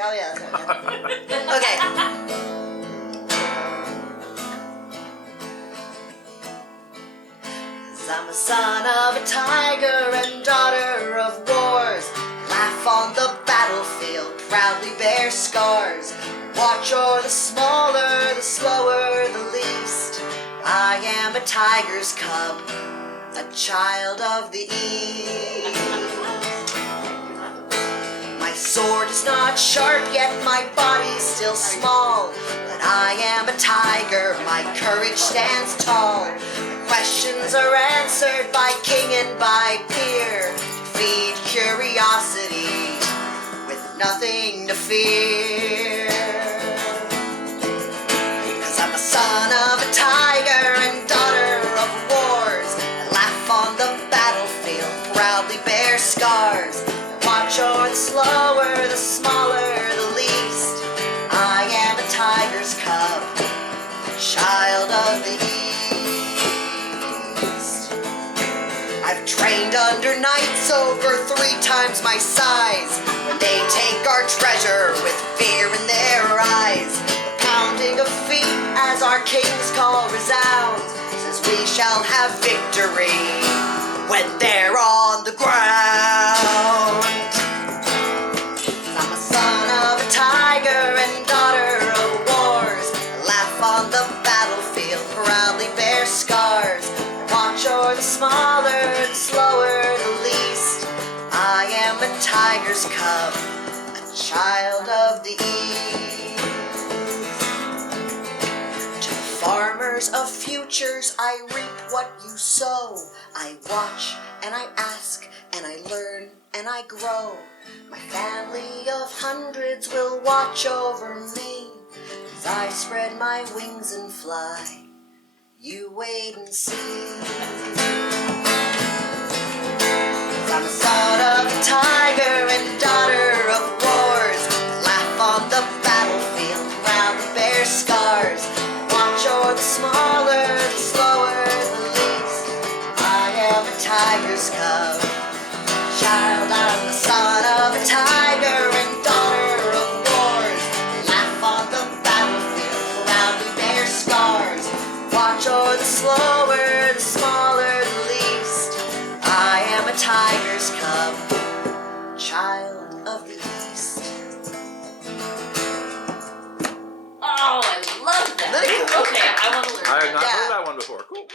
Oh yeah, that's right. Okay. I'm a son of a tiger and daughter of wars. Laugh on the battlefield, proudly bear scars. Watch o'er the smaller, the slower, the least. I am a tiger's cub, a child of the east. My sword is not sharp, yet my body's still small. But I am a tiger, my courage stands tall. Questions are answered by king and by peer. Feed curiosity with nothing to fear. 'Cause I'm a son of a tiger and daughter of wars. I laugh on the battlefield, proudly bear scars. Watch o'er the slower, the smaller, the least. I am a tiger's cub, a child of the east. I've trained under knights over 3 times my size. When they take our treasure with fear in their eyes, the pounding of feet as our king's call resounds says we shall have victory when they're on the ground. I'm a son of a tiger and daughter of wars. I laugh on the battlefield, proudly bear scars. Watch o'er the smaller, the slower, the least. I am a tiger's cub, a child of the east. To the farmers of futures, I reap what you sow. I watch and I ask and I learn and I grow. My family of hundreds will watch over me as I spread my wings and fly. You wait and see. I'm a son of a tiger and daughter of wars. Laugh on the battlefield, proudly bear scars. Watch o'er the smaller, the slower, the least. I am a tiger's cub, child. I'm the son of a tiger and daughter of wars. Laugh on the battlefield, proudly bear scars. Watch o'er the slower, the smaller, the least. I am a tiger's cub, child of the east. Oh, I love that. Really cool. Okay, I want to learn. I have not Yeah. heard that one before. Cool.